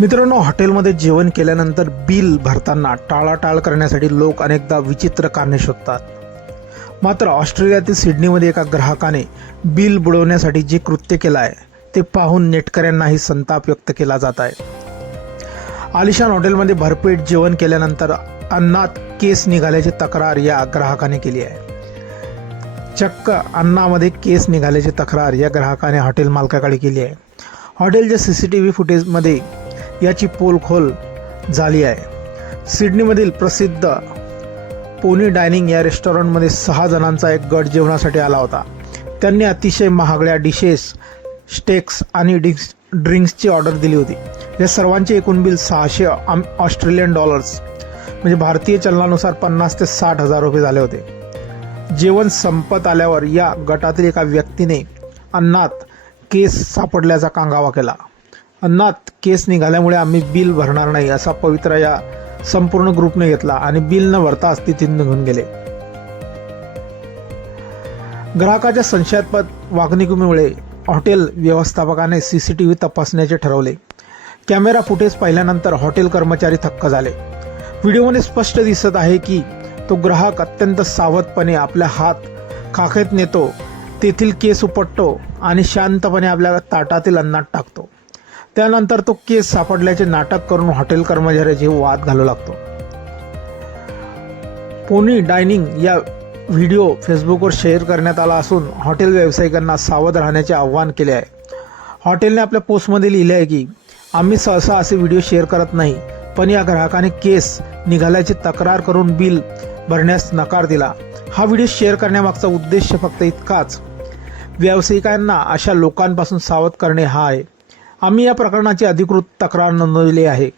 मित्रांनो हॉटेलमध्ये जेवण केल्यानंतर बिल भरताना टाळाटाळ करण्यासाठी लोक अनेकदा विचित्र कारणे शोधतात. मात्र ऑस्ट्रेलियातील सिडनीमध्ये एका ग्राहकाने बिल बुडवण्यासाठी जे कृत्य केलं आहे ते पाहून नेटकऱ्यांनाही संताप व्यक्त केला जात आहे. आलिशान हॉटेलमध्ये भरपेट जेवण केल्यानंतर अन्नात केस निघाल्याची तक्रार या ग्राहकाने केली आहे. चक्क अन्नामध्ये केस निघाल्याची तक्रार या ग्राहकाने हॉटेल मालकाकडे केली आहे. हॉटेलच्या सी सी टी व्ही फुटेजमध्ये याची पोलखोल झाली आहे. सिडनीमधील प्रसिद्ध पोनी डायनिंग या रेस्टॉरंटमध्ये सहा जणांचा एक गट जेवणासाठी आला होता. त्यांनी अतिशय महागड्या डिशेस स्टेक्स आणि डिक्स ड्रिंक्सची ऑर्डर दिली होती. या सर्वांचे एकूण बिल सहाशे आम- ऑस्ट्रेलियन डॉलर्स म्हणजे भारतीय चलनानुसार पन्नास ते साठ हजार रुपये झाले होते. जेवण संपत आल्यावर या गटातील एका व्यक्तीने अन्नात केस सापडल्याचा कांगावा केला. अन्नात केस निघाल्यामुळे आम्ही बिल भरणार नाही असा पवित्रा या संपूर्ण ग्रुपने घेतला आणि बिल न भरताच तिथून निघून गेले. ग्राहकाच्या संशयास्पद वागणुकीमुळे हॉटेल व्यवस्थापकाने सीसीटीव्ही तपासण्याचे ठरवले. कॅमेरा फुटेज पाहिल्यानंतर हॉटेल कर्मचारी थक्क झाले. व्हिडिओमध्ये स्पष्ट दिसत आहे की तो ग्राहक अत्यंत सावधपणे आपला हात खाखेत नेतो तेथील केस उपटतो आणि शांतपणे आपल्या ताटातील अन्नात टाकतो. त्यानंतर तो केस सापडल्याचे नाटक करून हॉटेल कर्मचाऱ्याची वाद घालू लागतो. पोनी डायनिंग या व्हिडिओ फेसबुकवर शेअर करण्यात आला असून हॉटेल व्यावसायिकांना सावध राहण्याचे आवाहन केले आहे. हॉटेलने आपल्या पोस्टमध्ये लिहिले आहे की आम्ही सहसा असे व्हिडिओ शेअर करत नाही पण या ग्राहकाने केस निघाल्याची तक्रार करून बिल भरण्यास नकार दिला. हा व्हिडिओ शेअर करण्यामागचा उद्देश फक्त इतकाच. व्यावसायिकांना अशा लोकांपासून सावध करणे हा आहे. आम्ही या प्रकरणाची अधिकृत तक्रार नोंदवली आहे.